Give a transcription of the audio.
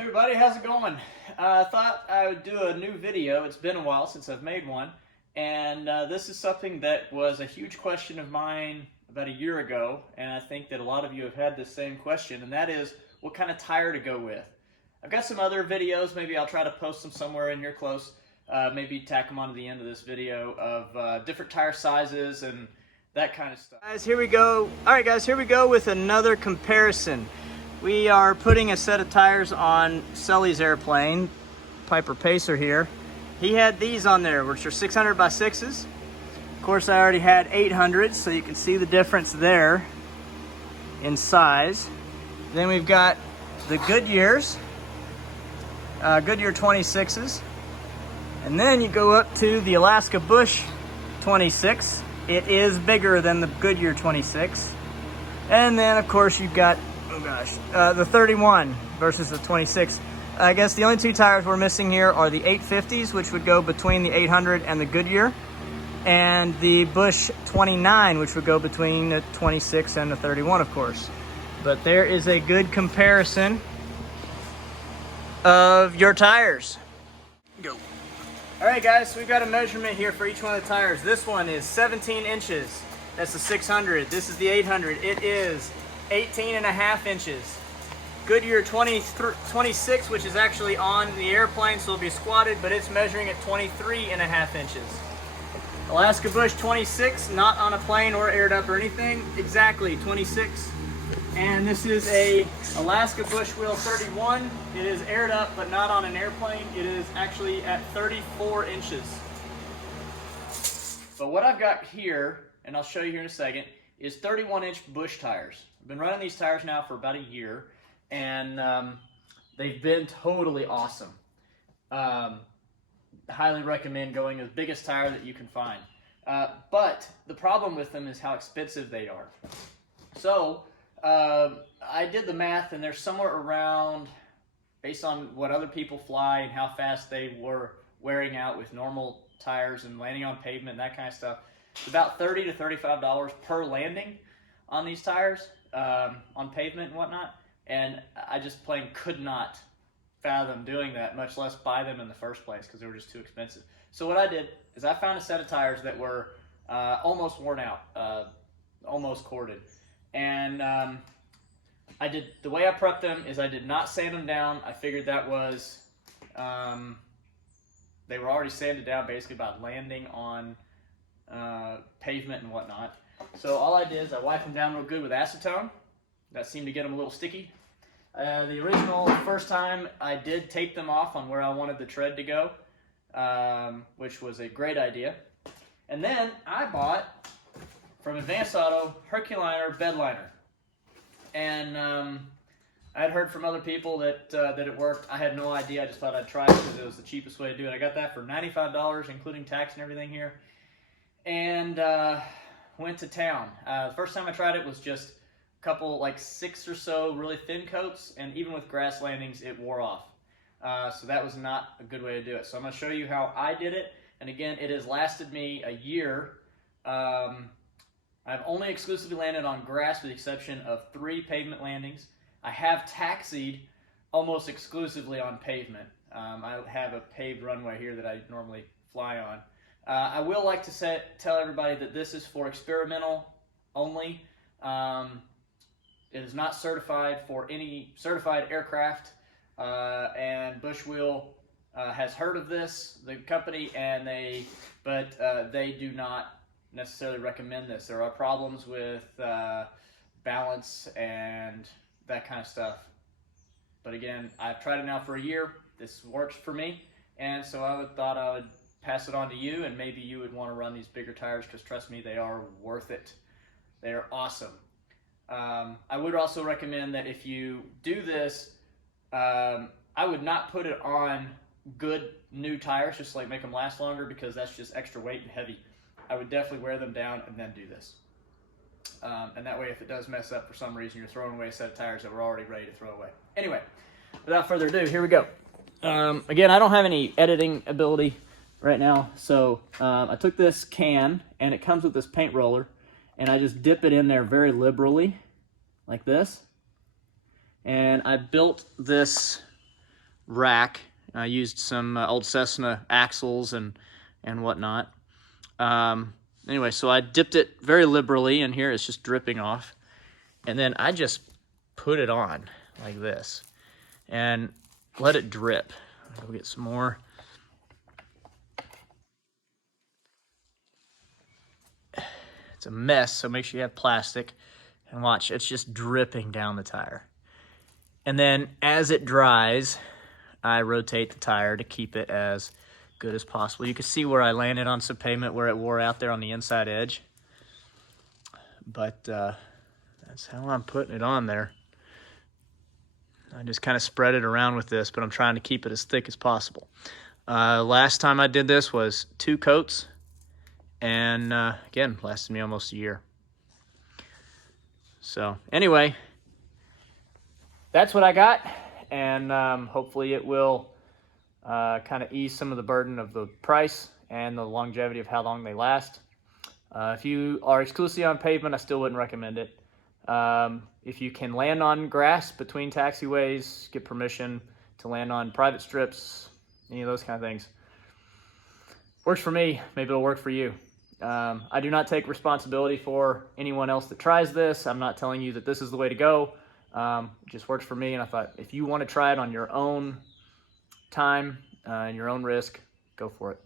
Hey everybody, how's it going? I thought I would do a new video. It's been a while since I've made one, and this is something that was a huge question of mine about a year ago, and I think that a lot of you have had this same question, and that is what kind of tire to go with. I've got some other videos. Maybe I'll try to post them somewhere in here close, maybe tack them onto the end of this video of different tire sizes and that kind of stuff. Guys, here we go. All right guys, here we go with another comparison. We are putting a set of tires on Sully's airplane, Piper Pacer here. He had these on there, which are 600 by 6s. Of course, I already had 800s, so you can see the difference there in size. Then we've got the Goodyears, Goodyear 26s. And then you go up to the Alaska Bush 26. It is bigger than the Goodyear 26. And then, of course, you've got the 31 versus the 26. I guess the only two tires we're missing here are the 850s, which would go between the 800 and the Goodyear, and the Bush 29, which would go between the 26 and the 31, of course. But there is a good comparison of your tires. Go. All right, guys, so we've got a measurement here for each one of the tires. This one is 17 inches. That's the 600. This is the 800. It is 18.5 inches. Goodyear 26, which is actually on the airplane, so it'll be squatted, but it's measuring at 23.5 inches. Alaska Bush 26, not on a plane or aired up or anything, exactly 26. And this is a Alaska Bush Wheel 31. It is aired up, but not on an airplane. It is actually at 34 inches. But what I've got here, and I'll show you here in a second, is 31-inch Bush tires. I've been running these tires now for about a year, and they've been totally awesome. Highly recommend going with the biggest tire that you can find. But the problem with them is how expensive they are. So I did the math, and they're somewhere around, based on what other people fly and how fast they were wearing out with normal tires and landing on pavement and that kind of stuff, it's about $30 to $35 per landing on these tires, on pavement and whatnot. And I just plain could not fathom doing that, much less buy them in the first place, because they were just too expensive. So what I did is I found a set of tires that were almost worn out, almost corded. And I did, the way I prepped them is I did not sand them down. I figured that was, they were already sanded down basically by landing on pavement and whatnot. So all I did is I wiped them down real good with acetone. That seemed to get them a little sticky. The original first time I did tape them off on where I wanted the tread to go, which was a great idea. And then I bought from Advanced Auto Herculiner bed liner. And I had heard from other people that it worked. I had no idea. I just thought I'd try it because it was the cheapest way to do it. I got that for $95, including tax and everything here. And went to town. The first time I tried it was just a couple, like 6 or so really thin coats, and even with grass landings, it wore off. So that was not a good way to do it. So I'm going to show you how I did it. And again, it has lasted me a year. I've only exclusively landed on grass with the exception of 3 pavement landings. I have taxied almost exclusively on pavement. I have a paved runway here that I normally fly on. I will like to tell everybody that this is for experimental only. It is not certified for any certified aircraft, and Bush Wheel has heard of this, the company, and but they do not necessarily recommend this. There are problems with balance and that kind of stuff. But again, I've tried it now for a year. This works for me, and so I thought I would pass it on to you, and maybe you would want to run these bigger tires, because trust me, they are worth it. They are awesome. I would also recommend that if you do this, I would not put it on good new tires, just like make them last longer, because that's just extra weight and heavy. I would definitely wear them down and then do this. And that way, if it does mess up for some reason, you're throwing away a set of tires that were already ready to throw away. Anyway, without further ado, here we go. Again, I don't have any editing ability right now, so I took this can, and it comes with this paint roller, and I just dip it in there very liberally, like this. And I built this rack. I used some old Cessna axles and whatnot. Anyway, so I dipped it very liberally, and here it's just dripping off. And then I just put it on like this and let it drip. Go get some more. It's a mess, so make sure you have plastic. And watch, it's just dripping down the tire. And then as it dries, I rotate the tire to keep it as good as possible. You can see where I landed on some pavement where it wore out there on the inside edge. But that's how I'm putting it on there. I just kind of spread it around with this, but I'm trying to keep it as thick as possible. Last time I did this was 2 coats, and again, lasted me almost a year. So anyway, that's what I got, and hopefully it will kind of ease some of the burden of the price and the longevity of how long they last. If you are exclusively on pavement, I still wouldn't recommend it. If you can land on grass between taxiways, get permission to land on private strips, any of those kind of things. Works for me, maybe it'll work for you. I do not take responsibility for anyone else that tries this. I'm not telling you that this is the way to go. It just works for me, and I thought if you want to try it on your own time and your own risk, go for it.